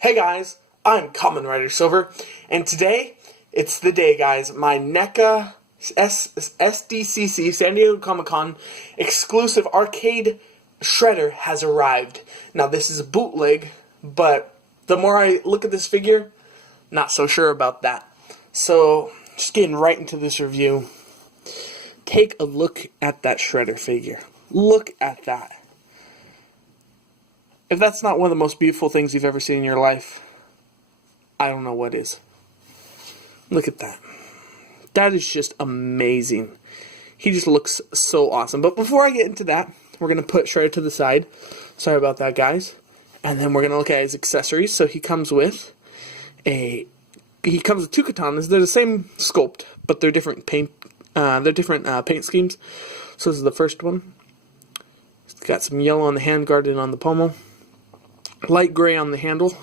Hey guys, I'm kamenridersilver, and today, it's the day guys, my Neca Sdcc San Diego Comic-Con exclusive arcade shredder has arrived. Now this is a bootleg, but the more I look at this figure, not so sure about that. So, just getting right into this review, take a look at that shredder figure. Look at that. If that's not one of the most beautiful things you've ever seen in your life, I don't know what is. Look at that. That is just amazing. He just looks so awesome. But before I get into that, we're going to put Shredder to the side. Sorry about that, guys. And then we're going to look at his accessories. So he comes with two katanas. They're the same sculpt, but they're different paint. Paint schemes. So this is the first one. It's got some yellow on the handguard and on the pommel. Light gray on the handle.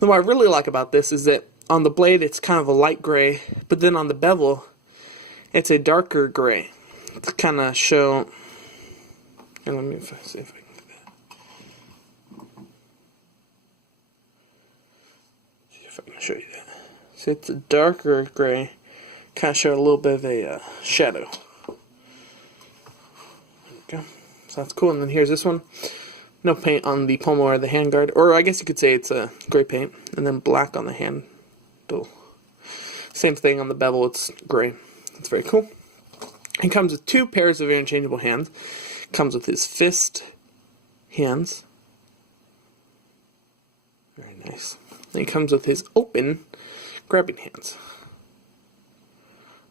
And what I really like about this is that on the blade it's kind of a light gray, but then on the bevel it's a darker gray to kind of show. And let me see if I can do that. See if I can show you that. See, it's a darker gray, kind of show a little bit of a shadow. There we go. So that's cool. And then here's this one. No paint on the pommel or the handguard, or I guess you could say it's a gray paint, and then black on the handle. Same thing on the bevel, it's gray. It's very cool. It comes with two pairs of interchangeable hands. It comes with his fist hands. Very nice. And it comes with his open grabbing hands.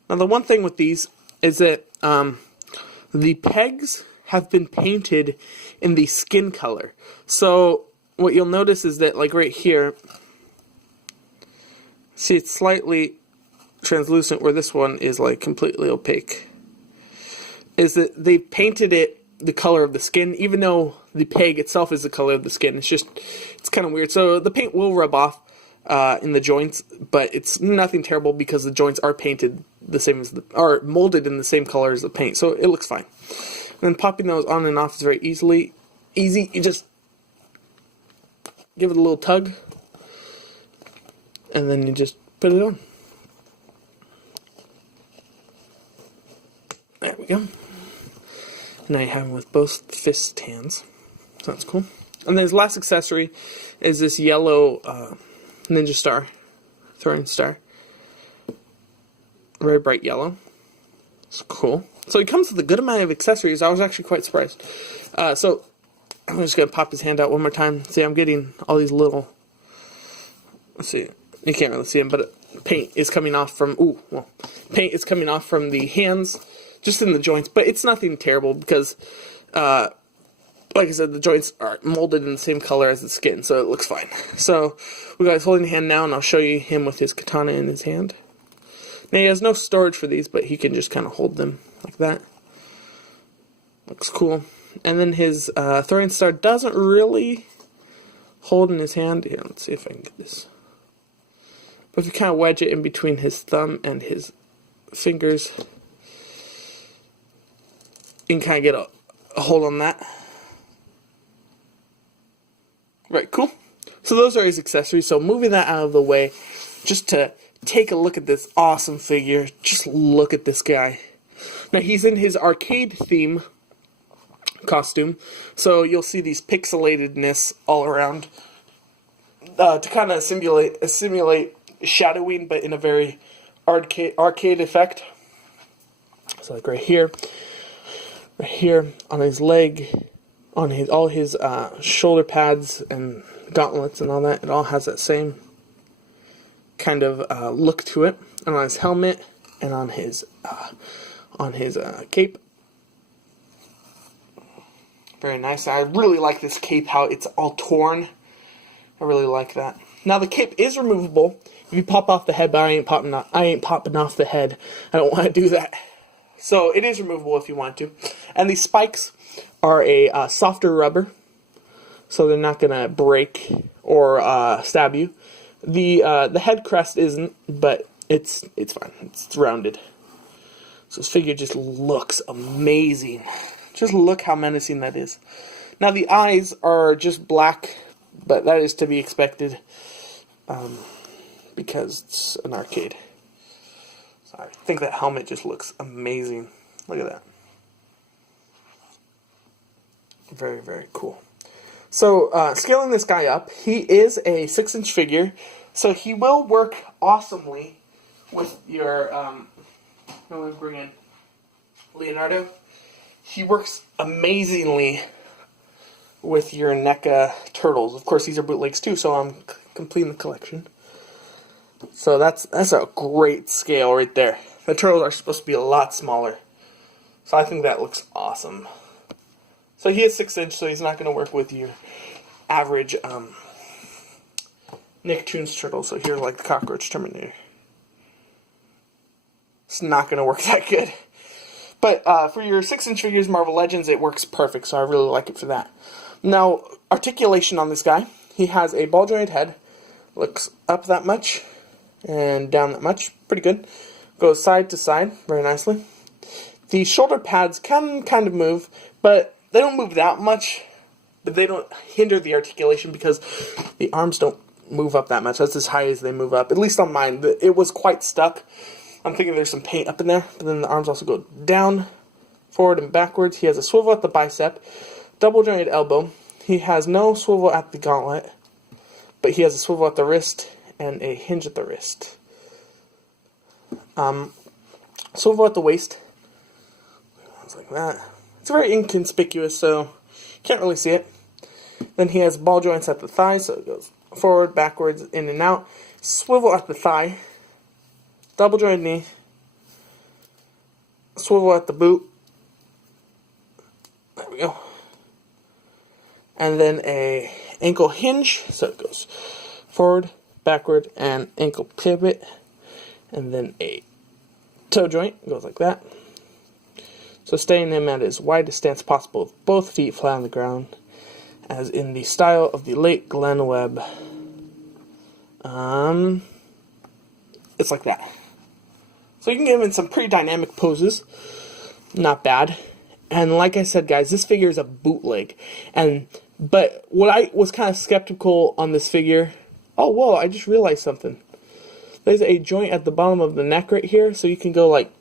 Now the one thing with these is that the pegs have been painted in the skin color. So what you'll notice is that, like right here, see, it's slightly translucent where this one is like completely opaque. Is that they painted it the color of the skin, even though the peg itself is the color of the skin. It's kind of weird. So the paint will rub off in the joints, but it's nothing terrible because the joints are painted the same as are molded in the same color as the paint, so it looks fine. And then popping those on and off is very easy. You just give it a little tug, and then you just put it on. There we go. Now you have him with both fist hands. So that's cool. And then his last accessory is this yellow ninja star, throwing star. Very bright yellow. It's cool. So he comes with a good amount of accessories. I was actually quite surprised. So I'm just going to pop his hand out one more time. See, I'm getting all these little... Let's see. You can't really see him, but paint is coming off from... paint is coming off from the hands, just in the joints. But it's nothing terrible because, like I said, the joints are molded in the same color as the skin, so it looks fine. So we got his holding hand now, and I'll show you him with his katana in his hand. Now he has no storage for these, but he can just kind of hold them like that. Looks cool. And then his throwing star doesn't really hold in his hand. Here, let's see if I can get this. But if you kind of wedge it in between his thumb and his fingers, you can kind of get a hold on that. Right, cool. So those are his accessories. So moving that out of the way, just to take a look at this awesome figure. Just look at this guy. Now he's in his arcade theme costume, so you'll see these pixelatedness all around to kind of simulate shadowing, but in a very arcade effect. So like right here on his leg, on all his shoulder pads and gauntlets and all that, it all has that same kind of look to it, and on his helmet and on his cape. Very nice. I really like this cape, how it's all torn. I really like that. Now the cape is removable if you pop off the head, but I ain't popping off the head. I don't want to do that. So it is removable if you want to. And these spikes are a softer rubber, so they're not gonna break or stab you. The head crest isn't, but it's fine. It's rounded. So this figure just looks amazing. Just look how menacing that is. Now the eyes are just black but that is to be expected because it's an arcade. So I think that helmet just looks amazing. Look at that. Very, very cool. So, scaling this guy up, he is a 6-inch figure, so he will work awesomely with your, I'm going to bring in Leonardo. He works amazingly with your Neca turtles. Of course, these are bootlegs too, so I'm completing the collection. So that's a great scale right there. The turtles are supposed to be a lot smaller. So I think that looks awesome. So he is 6-inch, so he's not going to work with your average Nicktoons turtle. So here's like the Cockroach Terminator. It's not going to work that good. But for your 6-inch figures, Marvel Legends, it works perfect, so I really like it for that. Now, articulation on this guy. He has a ball jointed head. Looks up that much and down that much. Pretty good. Goes side to side very nicely. The shoulder pads can kind of move, but they don't move that much, but they don't hinder the articulation because the arms don't move up that much. That's as high as they move up. At least on mine, it was quite stuck. I'm thinking there's some paint up in there, but then the arms also go down, forward, and backwards. He has a swivel at the bicep, double jointed elbow. He has no swivel at the gauntlet, but he has a swivel at the wrist and a hinge at the wrist. Swivel at the waist. It's like that. It's very inconspicuous, so you can't really see it. Then he has ball joints at the thigh, so it goes forward, backwards, in and out. Swivel at the thigh. Double jointed knee. Swivel at the boot. There we go. And then a ankle hinge, so it goes forward, backward, and ankle pivot. And then a toe joint, goes like that. So staying him at as wide a stance possible with both feet flat on the ground, as in the style of the late Glenn Webb. It's like that. So you can get him in some pretty dynamic poses. Not bad. And like I said, guys, this figure is a bootleg. But what I was kind of skeptical on this figure... Oh, whoa, I just realized something. There's a joint at the bottom of the neck right here, so you can go like...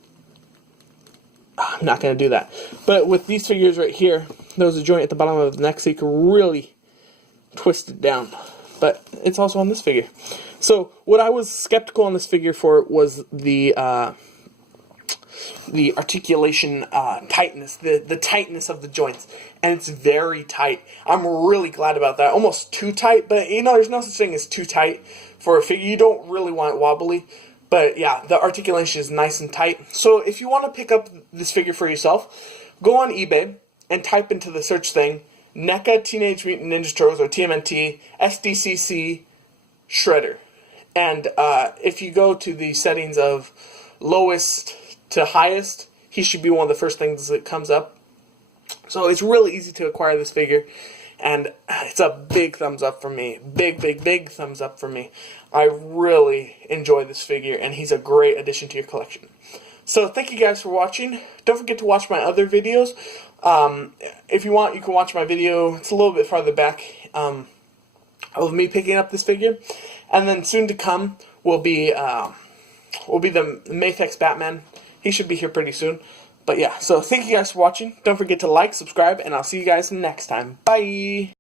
I'm not going to do that. But with these figures right here, there's a joint at the bottom of the neck, so you can really twist it down. But it's also on this figure. So what I was skeptical on this figure for was the articulation tightness, the tightness of the joints. And it's very tight. I'm really glad about that. Almost too tight, but you know, there's no such thing as too tight for a figure. You don't really want it wobbly. But yeah, the articulation is nice and tight. So if you want to pick up this figure for yourself, go on eBay and type into the search thing, NECA Teenage Mutant Ninja Turtles, or TMNT, Sdcc Shredder. And if you go to the settings of lowest to highest, he should be one of the first things that comes up. So it's really easy to acquire this figure, and it's a big thumbs up for me. Big, big, big thumbs up for me. I really enjoy this figure, and he's a great addition to your collection. So thank you guys for watching. Don't forget to watch my other videos. If you want, you can watch my video. It's a little bit farther back of me picking up this figure. And then soon to come will be the Mayfex Batman. He should be here pretty soon. But yeah, so thank you guys for watching. Don't forget to like, subscribe, and I'll see you guys next time. Bye!